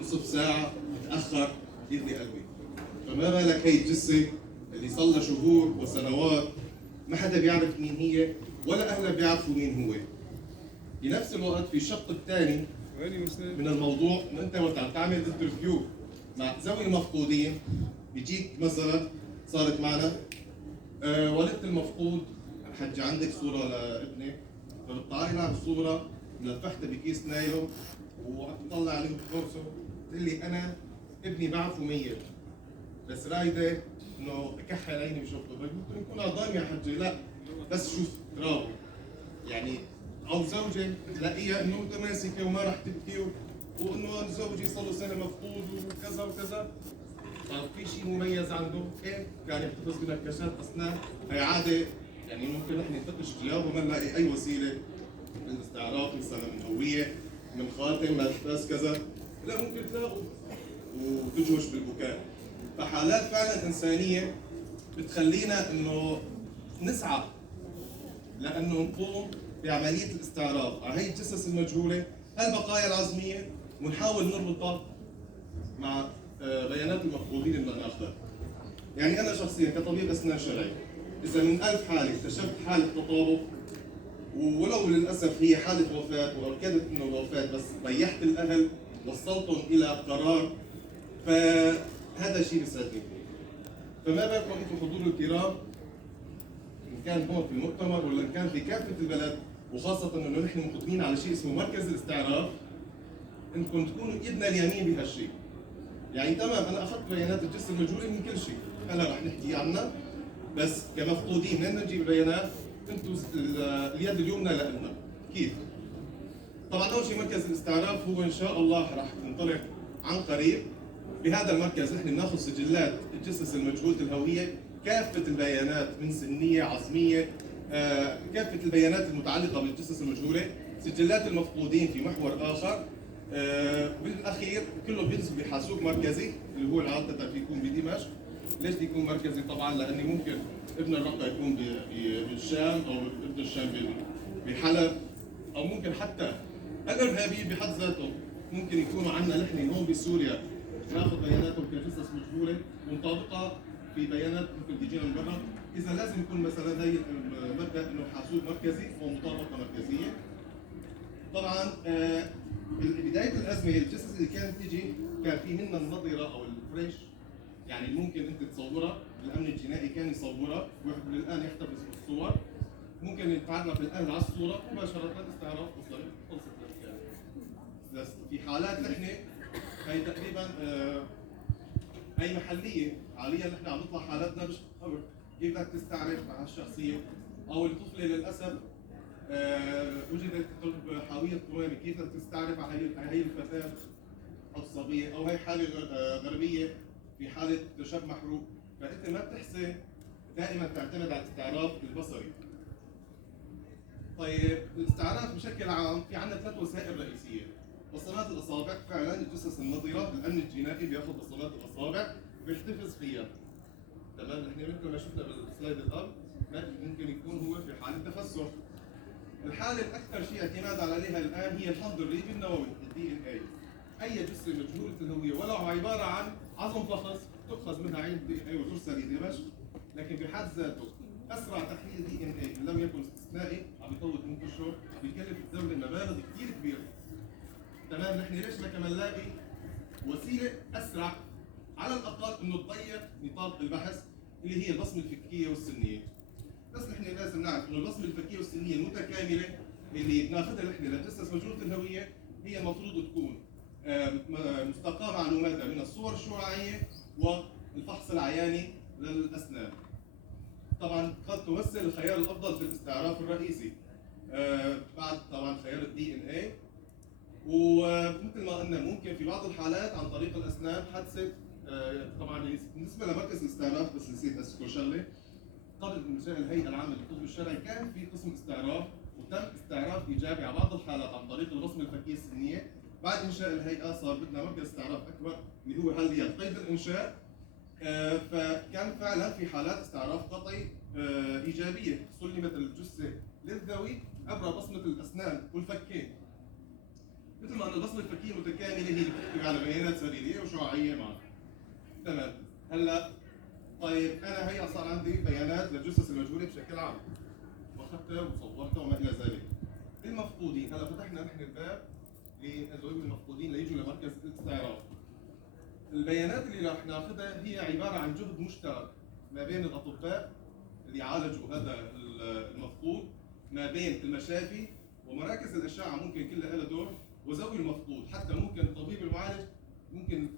نصف ساعة تأخر يغلي قلبي. فما بالك هي الجثة اللي صار لها شهور وسنوات ما حدا بيعرف مين هي ولا أهلها بيعرفوا مين هو. بنفس الوقت في الشق الثاني من الموضوع إنه أنت وقت عم تعمل انترفيو مع ذوي المفقودين بيجيك مثلا صارت معنا والدة المفقود حجي عندك صورة لابني، فبتطلعي لها الصورة ملفحتها بكيس نايلون وعم تطلع عليه بكورسه تقول لي أنا ابني بعرفه ميت بس رايدة إنه أكحل عيني بشوفه، ممكن يكون ضايم يا حجي، لا بس شوف تراب يعني، أو زوجة تلاقيها إنه متماسكة وما راح تبكي وإنه زوجي صار له سنة مفقود وكذا وكذا. طيب في شيء مميز عنده؟ ايه؟ كان يحتفظ بنكشات اسنان، هي عاده يعني ممكن نحن نفتش جواب وما نلاقي اي وسيله من استعراف مثلا من هويه من خاتم ملبس كذا، لا ممكن تلاقوا وتجهش بالبكاء. فحالات فعلا انسانيه بتخلينا انه نسعى لانه نقوم بعمليه الاستعراف على هي الجثث المجهوله، البقايا العظميه، ونحاول نربطها مع بيانات المفقودين اللي ناخذها. يعني انا شخصيا كطبيب اسنان شرعي اذا من 1000 حاله اكتشفت حاله تطابق ولو للاسف هي حاله وفاه واكدت انه الوفاه بس ريحت الاهل وصلتهم الى قرار، فهذا شيء بيسعدني. فما بالكم انتم حضور الكرام ان كان هون في المؤتمر ولا ان كان في كافه البلد، وخاصه انه نحن مقدمين على شيء اسمه مركز الاستعراف، انكم تكونوا ايدنا اليمين بهالشيء. يعني تمام انا اخذت بيانات الجثه المجهوله من كل شيء، هلا رح نحكي عنها، بس كمفقودين من نجيب بيانات؟ انتم اليد اليمنى لنا. كيف؟ طبعا اول شيء مركز الاستعراف هو ان شاء الله رح ننطلق عن قريب. بهذا المركز نحن بناخذ سجلات الجثث المجهوله الهويه، كافه البيانات من سنيه عظميه، كافه البيانات المتعلقه بالجثث المجهوله، سجلات المفقودين في محور اخر. بالاخير كله بينزل بحاسوب مركزي اللي هو عاده بيكون بدمشق. ليش بده يكون مركزي؟ طبعا لاني ممكن ابن الرقه يكون بالشام او ابن الشام بحلب، او ممكن حتى الارهابيين بحد ذاتهم ممكن يكونوا عندنا نحن هون بسوريا ناخذ بياناتهم كجثث مجهوله ونطابقها في بيانات ممكن تجينا من برا. اذا لازم يكون مثلا هي المبدا انه حاسوب مركزي ومطابقه مركزيه. طبعا بدايه الازمه الجثث اللي كانت تيجي كان في منها النظره او الفريش، يعني ممكن انت تصورها، الامن الجنائي كان يصورها والان يحتفظ بالصور، ممكن يتعرف الاهل على الصوره مباشره استعراف وصلت خلصت الاشياء. بس في حالات نحن هي تقريبا هي محليه، حاليا نحن عم نطلع حالاتنا مش خبر كيف بدك تستعرف مع هالشخصيه، او الطفله للاسف وجدت قلب حاويه قمامه، كيف بدك تستعرف على هي الفتاه او الصبيه، او هي حاله غربيه في حاله شاب محروق، فانت ما بتحسن دائما تعتمد على الاستعراف البصري. طيب الاستعراف بشكل عام في عندنا 3 وسائل رئيسيه. بصمات الاصابع، فعلا الجثث النظره الامن الجنائي بياخذ بصمات الاصابع بيحتفظ فيها. تمام، نحن مثل ما شفنا بالسلايد الاب ممكن يكون هو في حاله تفسر. الحاله الاكثر شيء اعتماد عليها الان هي الحمض الريبي النووي الدي ان اي. اي جثه مجهوله الهويه ولو عباره عن عظم فخذ تؤخذ منها عين الدي ان اي وترسل لدمشق، لكن بحد ذاته اسرع تحليل دي ان اي ان لم يكن استثنائي عم يطول منتشره، بيكلف الدوله مبالغ كثير كبيره. تمام، نحن ليش ما كمان نلاقي وسيله اسرع على الاقل انه تضيق نطاق البحث اللي هي البصمه الفكيه والسنيه. بس نحن لازم نعرف انه البصمه الفكيه والسنيه المتكامله اللي بناخذها نحن لجثث مجهوله الهويه هي المفروض تكون مستقاه معلوماتها من الصور الشعاعيه والفحص العياني للاسنان. طبعا قد تمثل الخيار الافضل في الاستعراف الرئيسي بعد طبعا خيار الدي ان اي. ومثل ما قلنا ممكن في بعض الحالات عن طريق الاسنان حادثه. طبعا بالنسبه لمركز الاستعراف بس نسيت اذكر شغله، قبل انشاء الهيئه العامه للطب الشرعي كان في قسم استعراف وتم استعراف ايجابي على بعض الحالات عن طريق البصمه الفكيه السنيه. بعد انشاء الهيئه صار بدنا مركز استعراف اكبر اللي هو حاليا قيد الانشاء. فكان فعلا في حالات استعراف قطعي ايجابيه، سلمت الجثه للذوي عبر بصمه الاسنان والفكين. مثل ما انه البصمه الفكيه المتكامله هي اللي بتحتوي على بيانات سريريه وشعاعيه معا. تمام. هلا طيب انا هي صار عندي بيانات للجثث المجهوله بشكل عام، واخذتها وصورتها وما الى ذلك. المفقودين، هلا فتحنا نحن الباب للذويب المفقودين ليجوا لمركز الاستعراض. البيانات اللي راح ناخذها هي عباره عن جهد مشترك ما بين الاطباء اللي عالجوا هذا المفقود، ما بين المشافي ومراكز الاشعه ممكن كلها لها دور، وذوي المفقود. حتى ممكن الطبيب المعالج ممكن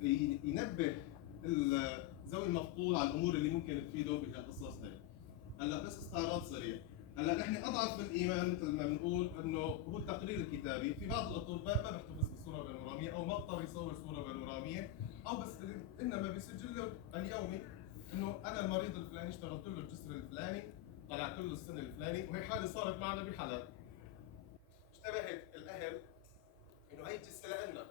ينبه ذوي المفقود على الامور اللي ممكن تفيده بهالقصص هي. هلا بس استعراض سريع. هلا نحن اضعف بالايمان مثل ما بنقول انه هو التقرير الكتابي، في بعض الاطباء ما بيحتفظ بصوره بانوراميه او ما اضطر يصور صوره بانوراميه، او بس انما بيسجل له اليومي انه انا المريض الفلاني اشتغلت له الجسر الفلاني، طلعت له السن الفلاني، وهي حاله صارت معنا بحالات. اشتبهت الاهل انه هي الجثه لنا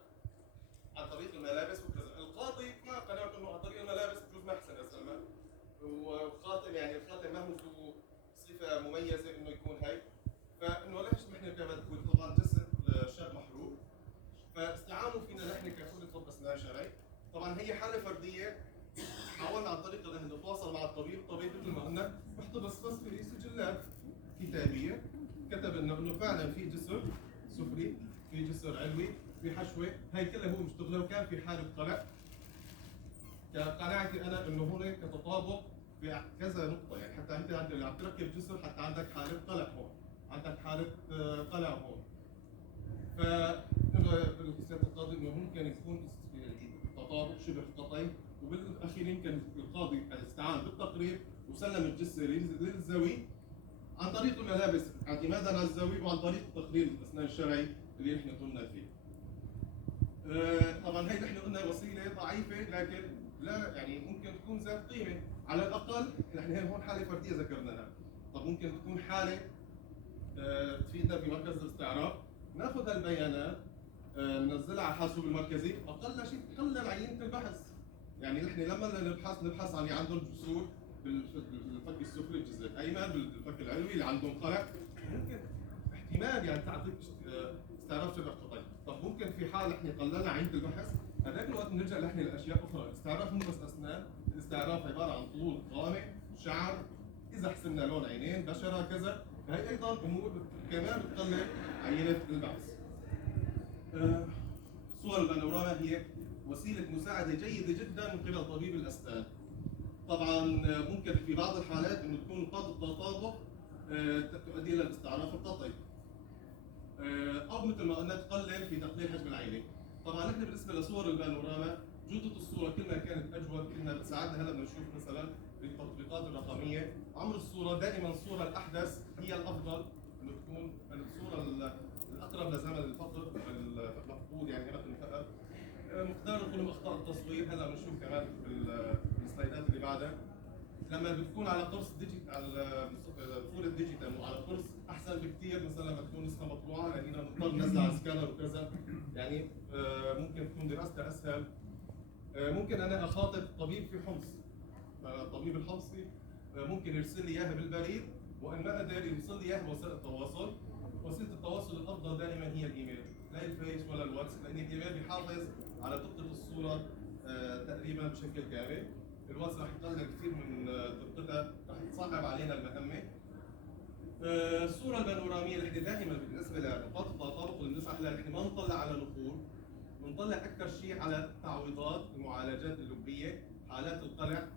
عن طريق الملابس وكذا، القاضي ما قنعته انه عن طريق الملابس بجوز ما احسن يا سلمان، وخاتم يعني الخاتم ما هو ذو صفه مميزه انه يكون هي، فانه ليش نحن كمان طبعا جسد شاب محروق، فاستعانوا فينا نحن ككليه طب اسنان شرعي. طبعا هي حاله فرديه، حاولنا عن طريق انه نتواصل مع الطبيب، الطبيب مثل ما قلنا محتفظ بس في سجلات كتابيه، كتب انه فعلا في جسر سفلي، في جسر علوي، في حشوه، هي كلها هو مشتغله، وكان في حاله قلق. كقناعتي انا انه هناك تطابق في كذا نقطه، يعني حتى انت اللي عم تركب جسر حتى عندك حاله قلق هون، عندك حاله قلق هون. ف سياده القاضي انه ممكن يكون تطابق شبه قطعي، وبالاخير يمكن القاضي استعان بالتقرير وسلم الجثه للزوي عن طريق الملابس اعتمادا على الزوي، وعن طريق تقرير الاسنان الشرعي اللي نحن قلنا فيه. طبعا هي نحن قلنا وسيله ضعيفه، لكن لا يعني ممكن تكون ذات قيمه، على الاقل نحن هون حاله فرديه ذكرناها. طب ممكن تكون حاله تفيدنا في مركز الاستعراض، ناخذ البيانات ننزلها على الحاسوب المركزي، اقل شيء تقلل عينه البحث. يعني نحن لما نبحث عن اللي عندهم جسور بالفك السفلي الجزء الايمن، بالفك العلوي اللي عندهم قلق، ممكن احتمال يعني تعطيك استعراف شبه قطعي. طب ممكن في حال احنا قللنا عينه البحث، هذاك الوقت بنرجع نحن لاشياء اخرى، الاستعراف مو بس اسنان، الاستعراف عباره عن طول قامه، شعر، اذا حسنا لون عينين، بشره، كذا، فهي ايضا امور كمان بتقلل عينه البحث. صور البانوراما هي وسيله مساعده جيده جدا من قبل طبيب الاسنان. طبعا ممكن في بعض الحالات انه تكون نقاط التطابق تؤدي الى الاستعراف القطعي، او مثل ما قلنا تقلل في تقليل حجم العينه. طبعا نحن بالنسبه لصور البانوراما جوده الصوره كل ما كانت اجود كل ما بتساعدنا. هلا بنشوف مثلا بالتطبيقات الرقميه عمر الصوره دائما الصوره الاحدث هي الافضل، انه تكون الصوره الاقرب لزمن الفقر المفقود، يعني امتى انفقد. مقدار الظلم اخطاء التصوير هلا بنشوف كمان بالسلايدات اللي بعدها، لما بتكون على قرص على صوره ديجيتال وعلى قرص احسن بكثير، مثلا لما تكون نسخه مطبوعه لاننا بنضطر ننزل على سكانر وكذا، يعني ممكن تكون دراستها اسهل. ممكن انا اخاطب طبيب في حمص، الطبيب الحمصي ممكن يرسل لي اياها بالبريد، وان ما قدر يوصل لي اياها بوسائل التواصل. وسيله التواصل الافضل دائما هي الايميل، لا الفيس ولا الواتس، لان الايميل بيحافظ على دقه الصوره تقريبا بشكل كامل. الواتس راح يقلل كثير من دقتها، راح تصعب علينا المهمه. الصوره البانوراميه اللي احنا دائما بالنسبه لنقاط التطابق اللي بنسعى لها، نحن ما نطلع على نقول، بنطلع اكثر شيء على التعويضات، المعالجات اللبيه، حالات القلق.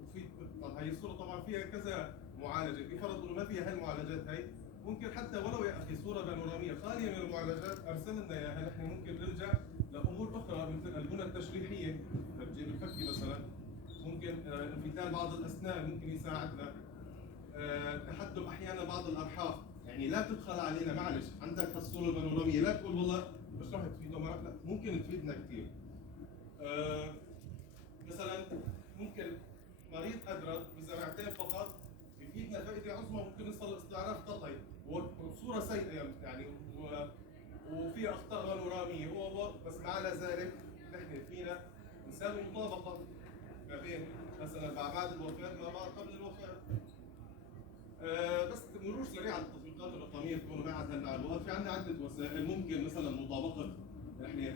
وفي طبعا هي الصوره طبعا فيها كذا معالجه، في فرض انه ما فيها هالمعالجات هي، ممكن حتى ولو يا اخي صوره بانوراميه خاليه من المعالجات ارسل لنا اياها، نحن ممكن نلجا لامور اخرى مثل البنى التشريحيه للجيب الفكي مثلا، ممكن انفتال بعض الاسنان ممكن يساعدنا، تحدب احيانا بعض الارحاف، يعني لا تبخل علينا. معلش عندك هالصوره البانوراميه لا تقول والله مش راح تفيده، لا ممكن تفيدنا كثير. مثلا ممكن مريض ادرج بزراعتين فقط يفيدنا فائده عظمى، ممكن نوصل لاستعراف قطعي وصوره سيئه يعني وفي اخطاء بانوراميه هو بس مع ذلك نحن فينا نساوي مطابقه ما بين مثلا بعد الوفاه ما بعد قبل الوفاه. بس مرور سريع على التطبيقات النقاط الرقميه تكون بعد هلا الوقت. في عندنا عده وسائل ممكن مثلا مطابقه، احنا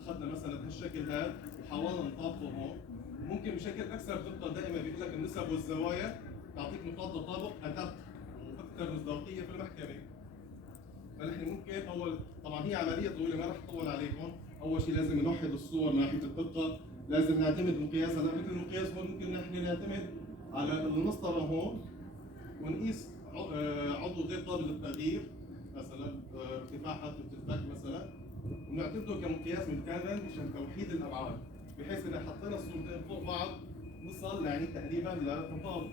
اخذنا مثلا هالشكل هذا وحاولنا نطابقه هون. ممكن بشكل اكثر دقه، دائما بيقول لك النسب والزوايا تعطيك نقاط تطابق ادق واكثر مصداقيه في المحكمه. فنحن ممكن طبعا هي عمليه طويله ما رح اطول عليكم. اول شيء لازم نوحد الصور من ناحيه الدقه، لازم نعتمد مقياس. هلا مثل المقياس هون ممكن نحن نعتمد على المسطره هون ونقيس عضو غير قابل للتغيير، مثلا ارتفاع حافه الفك مثلا، ونعتبره كمقياس متكامل مشان توحيد الابعاد، بحيث اذا حطينا الصورتين فوق بعض نصل يعني تقريبا لتطابق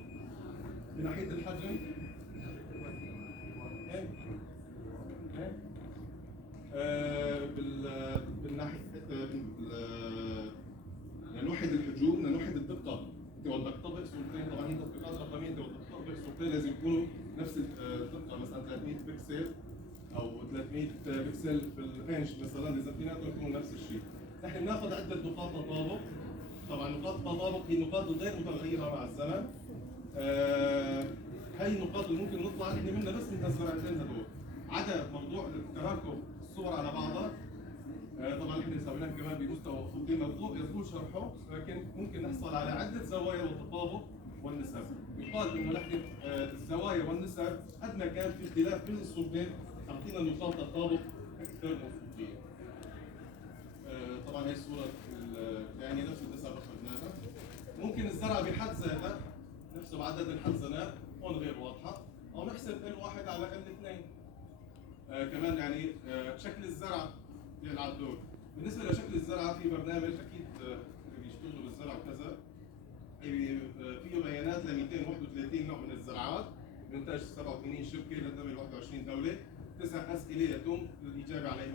من ناحيه الحجم. بالناحيه يعني نوحد الحجوم، بدنا نوحد الدقه. انت بدك تطبق صورتين، طبعا هي تطبيقات رقميه، انت بدك تطبق صورتين لازم يكونوا نفس الدقه، مثلا 300 بكسل او 300 بكسل في الانش مثلا، لازم اثنيناتهم يكونوا نفس الشيء. نحن بناخذ عده نقاط تطابق. طبعا نقاط التطابق هي النقاط الغير متغيره مع الزمن. هي النقاط اللي ممكن نطلع نحن منها بس من هالزرعتين هذول، عدا موضوع تراكم الصور على بعضها. طبعا احنا سويناه كمان بمستوى افقي مطلوب يطول شرحه، لكن ممكن نحصل على عده زوايا والتطابق والنسب. يقال انه نحن الزوايا والنسب قد ما كان في اختلاف بين الصورتين تعطينا نقاط تطابق اكثر موثوقيه. طبعا هي الصوره الثانيه نفس النسب اخذناها. ممكن الزرع بحد ذاته نفسه بعدد الحزنات هون غير واضحه، او نحسب L1 على L2. كمان يعني شكل الزرع بيلعب دور. بالنسبه لشكل الزرعه في برنامج اكيد اللي بيشتغلوا بالزرع وكذا فيه بيانات ل 231 نوع من الزراعات بإنتاج 87 شركه لتنميه 21 دوله. 9 اسئله يتم الاجابه عليها،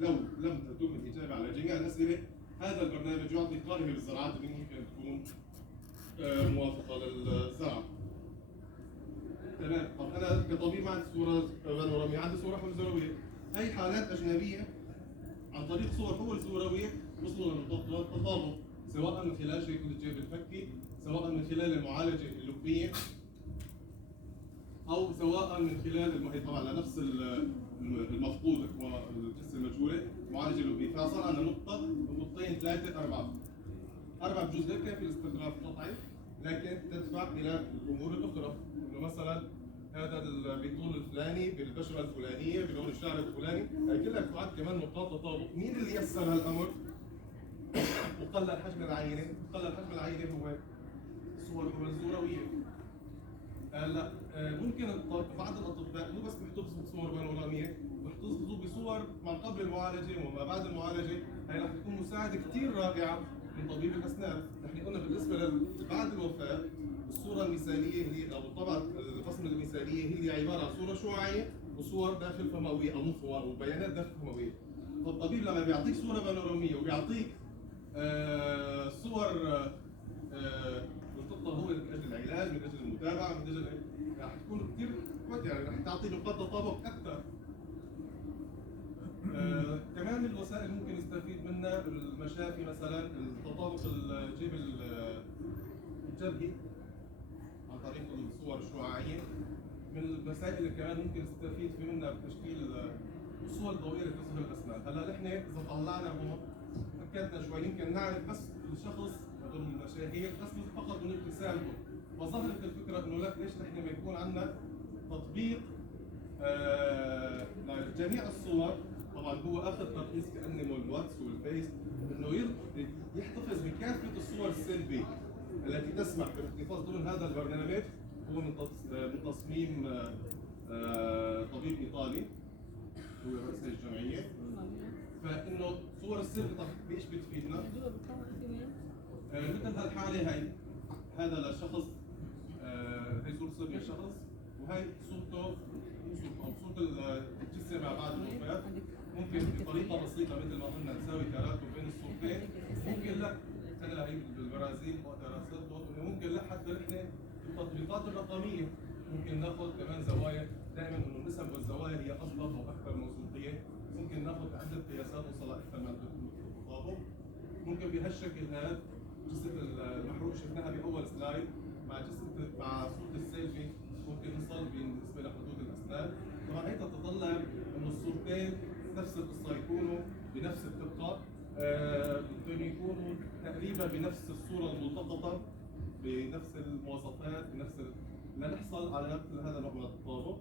لو لم تتم الاجابه على جميع الاسئله هذا البرنامج يعطي قائمه بالزراعات اللي ممكن تكون موافقه للزرع. تمام. طب انا كطبيب ما عندي صوره بانوراميه، عندي صوره حول زرويه. هي حالات اجنبيه عن طريق صور حول زرويه وصلوا لنقطه تطابق، سواء من خلال شريط الجيب الفكي، سواء من خلال المعالجه اللوبيه، او سواء من خلال طبعا لنفس المفقود والجثه المجهوله معالجه اللوبيه. فصار عندنا نقطه، نقطتين، ثلاثه، اربع بجوز غير كافي لاستخراج قطعي، لكن تدفع الى الامور الاخرى، انه مثلا هذا بالطول الفلاني، بالبشره الفلانيه، بلون الشعر الفلاني، هي كلها تعد كمان نقاط تطابق. مين اللي يسر هالامر؟ وقلل حجم العينه، قلل حجم العينه هو الصور الزورويه. هلا ممكن بعض الاطباء مو بس بيحتفظوا بصور بانوراميه، بيحتفظوا بصور ما قبل المعالجه وما بعد المعالجه. هي رح تكون مساعده كثير رائعه من طبيب الاسنان. نحن قلنا بالنسبه بعد الوفاه الصوره المثاليه هي او الطبعه البصمه المثاليه هي عباره عن صوره شعاعيه وصور داخل فمويه او مخ وبيانات داخل فمويه. فالطبيب لما بيعطيك صوره بانوراميه وبيعطيك صور الخطه هو من اجل العلاج، من اجل المتابعه، من اجل رح تكون كثير يعني رح تعطي نقاط تطابق اكثر. كمان الوسائل ممكن يستفيد منها بالمشافي، مثلا التطابق الجيب الجبهي عن طريق الصور الشعاعيه. من المسائل اللي كمان ممكن نستفيد منها بتشكيل الصور الضوئيه لتصوير الاسنان. هلا نحن اذا طلعنا هون فكرنا شوي يمكن نعرف بس الشخص هذول المشاهير بس فقط من ابتسامته، وظهرت الفكره انه لا، ليش نحن ما يكون عندنا تطبيق لجميع الصور. طبعا هو اخذ ترخيص كانه الواتس والفيس انه يحتفظ بكافه الصور السلبيه التي تسمح بالاحتفاظ ضمن هذا البرنامج. هو من تصميم طبيب ايطالي هو رئيس الجمعيه. فانه صور السلبي طب بايش بتفيدنا؟ مثل هالحاله هي، هذا لشخص هي صورة سلبي للشخص، وهي صورته صورة الجثة مع بعد الوفاة. ممكن بطريقة بسيطة مثل ما قلنا نساوي تراكم بين الصورتين. ممكن لا، انا هي بالبرازيل وقتها انه ممكن لا حتى نحن التطبيقات الرقمية ممكن ناخذ كمان زوايا، دائما انه النسب والزوايا هي اضبط واكثر موثوقية. ممكن ناخذ عدة قياسات نوصل اكثر من التطابق. ممكن بهالشكل هذا جثة المحروق شفناها بأول سلايد مع صورة السيلفي ممكن نصل بالنسبة لحدود الاسنان. طبعا هي تتطلب انه الصورتين نفس القصه يكونوا بنفس الدقه، بدهم يكونوا تقريبا بنفس الصوره الملتقطه، بنفس المواصفات، لنحصل على نفس هذا النوع من التطابق.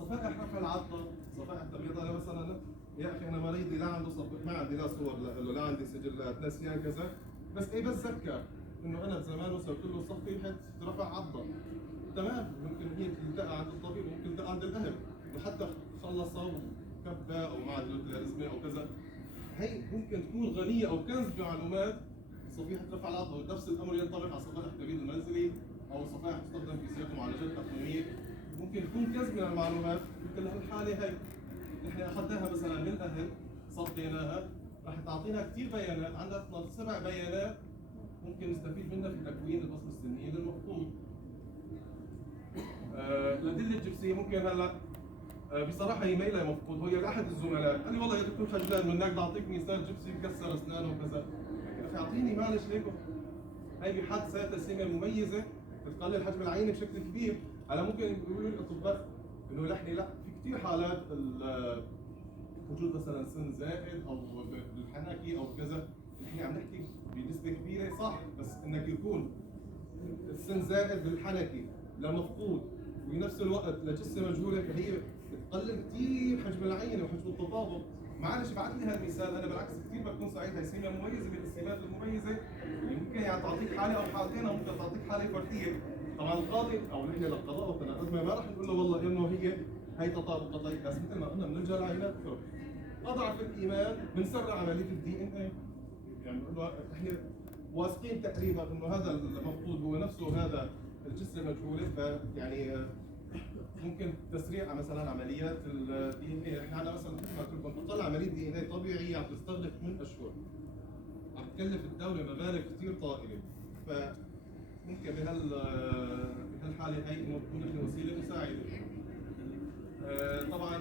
صفائح رفع العضه، صفائح تبييض. انا مثلا يا اخي انا مريضي لا عنده ما عندي لا صور له، لا عندي سجلات، نسيان كذا، بس بتذكر انه انا زمان وصلت له صفيحه رفع عضه، تمام، ممكن هي تلتقى عند الطبيب، ممكن تلتقى عند الاهل، وحتى خلصوا كبه او معدل الازمه او كذا. هي ممكن تكون غنيه او كنز بمعلومات صفيحه رفع العضه، ونفس الامر ينطبق على صفائح التبييض المنزلي او صفائح تستخدم في سياق معالجات تقنينيه، ممكن تكون كنز من المعلومات. مثل هالحاله هي نحن اخذناها مثلا من الاهل، صفيناها، رح تعطينا كثير بيانات، عندنا 7 بيانات ممكن نستفيد منها في تكوين البصمه السنيه للمفقود. الادله الجبسيه ممكن هلا بصراحه هي ميلة مفقود، هو احد الزملاء قال لي والله يا دكتور خجلان منك بعطيك مثال جبسي مكسر اسنانه وكذا، يا اخي اعطيني معلش ليكم. هي بحد ذاتها سمه مميزه بتقلل حجم العينه بشكل كبير. هلا ممكن يقولوا لي الاطباء انه نحن لا، في كثير حالات وجود مثلا سن زائد او بالحنكي او كذا، نحن عم نحكي بنسبه كبيره صح، بس انك يكون السن زائد بالحنكي لمفقود وبنفس الوقت لجثه مجهوله، فهي بتقلل كثير حجم العينه وحجم التطابق. معلش ابعث لي هالمثال، انا بالعكس كثير بكون سعيد. هي سمه مميزه من السمات المميزه اللي ممكن يعني تعطيك حاله او حالتين، او ممكن تعطيك حاله فرديه. طبعا القاضي او نحن للقضاء والتنازل ما راح نقول له والله انه هي تطابق قطعي، بس مثل ما قلنا بنرجع لعينات فرق. اضعف الايمان بنسرع عمليه الدي ان اي، يعني بنقول له احنا واثقين تقريبا انه هذا المفقود هو نفسه هذا الجثه المجهوله، فيعني ممكن تسريع مثلا عمليات الدي ان اي. احنا عندنا مثلا مثل ما قلت لكم تطلع عمليه دي ان اي طبيعيه عم تستغرق من اشهر، عم تكلف الدوله مبالغ كثير طائله، فممكن بهالحاله هي انه تكون احنا وسيله مساعده. طبعا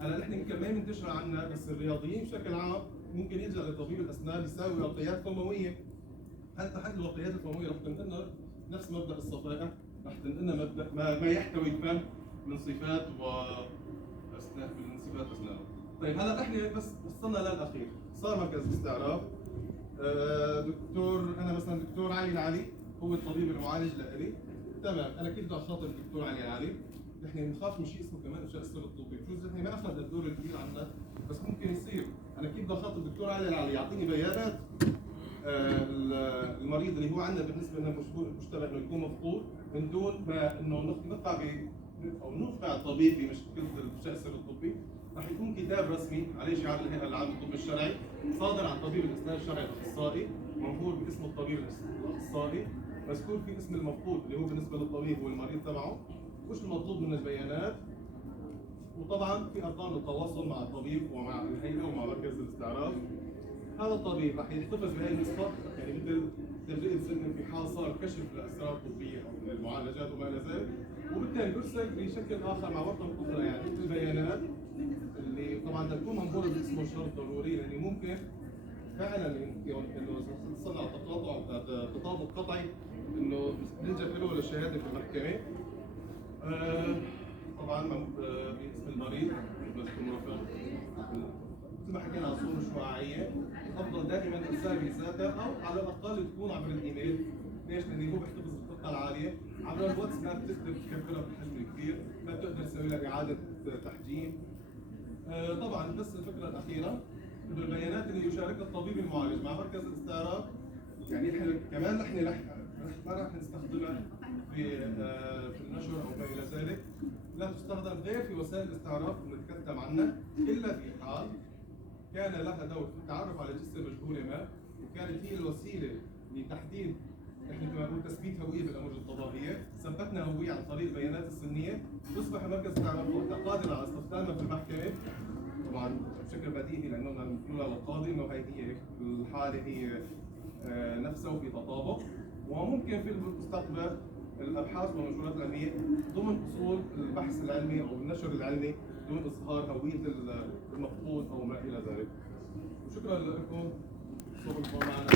هلا نحن يمكن ما منتشره عنا، بس الرياضيين بشكل عام ممكن يلجا لطبيب الاسنان يساوي وقيات فمويه. هل تحت الوقيات الفمويه رح تنقلنا نفس مبدا الصفائح، رح تنقلنا مبدا ما يحتوي الفم من صفات من صفات اسنانه. طيب هلا نحن بس وصلنا للاخير، صار مركز الاستعراف. انا مثلا دكتور علي العلي هو الطبيب المعالج لإلي، تمام، انا كيف بدي اخاطب الدكتور علي العلي؟ نحن بنخاف من شيء اسمه كمان افشاء السر الطبي، بجوز نحن ما اخذنا الدور الكبير عنا، بس ممكن يصير. انا كيف بدي اخاطب الدكتور علي العلي يعطيني بيانات المريض اللي هو عندنا بالنسبه لنا مشتبه انه يكون مفقود، من دون ما انه نقع او نوقع الطبيب بمشكله الافشاء السر الطبي. رح يكون كتاب رسمي عليه شعار الهيئه العامه للطب الشرعي، صادر عن طبيب الاسنان الشرعي الاخصائي، منقول باسم الطبيب الاخصائي، مذكور فيه اسم المفقود اللي هو بالنسبه للطبيب والمريض تبعه، وش المطلوب من البيانات، وطبعا في ارقام للتواصل مع الطبيب ومع الهيئه ومع مركز الاستعراف. هذا الطبيب رح يحتفظ بهي النسخه، يعني مثل تبرئه ذمه في حال صار كشف لاسرار طبيه او من المعالجات وما الى ذلك، وبالتالي يرسل بشكل اخر مع رقم اخرى يعني البيانات اللي طبعا تكون منظوره باسمه شرط ضروري، لانه ممكن فعلا يمكن انه تصنع تطابق قطعي انه نلجا له للشهاده في المحكمه. طبعا باسم المريض بس تكون مرافق مثل ما حكينا على صوره شعاعيه، افضل دائما ارسال رساله او على الاقل تكون عبر الايميل. ليش؟ لانه هو بيحتفظ بالدقه العاليه. عبر الواتس ما بتقدر تكبرها بحجم كبير، ما بتقدر تسوي لها اعاده تحجيم. طبعا بس الفكره الاخيره انه البيانات اللي يشاركها الطبيب المعالج مع مركز الاستعراف، يعني احنا كمان ما راح نستخدمها في النشر او ما الى ذلك، لا تستخدم غير في وسائل الاستعراف ونتكتم عنها الا في حال كان لها دور في التعرف على جثه مجهوله ما، وكانت هي الوسيله لتحديد نحن كما نقول تثبيت هويه بالامور القضائيه، ثبتنا هويه عن طريق البيانات السنيه، تصبح مركز الاستعراف قادر على استخدامها في المحكمه. طبعا بشكل بديهي لانه نقول للقاضي انه هي الحاله هي نفسه في تطابق، وممكن في المستقبل الابحاث والمنشورات العلميه ضمن اصول البحث العلمي او النشر العلمي دون اظهار هويه المفقود او ما الى ذلك. وشكرا لكم، صوبكم معنا.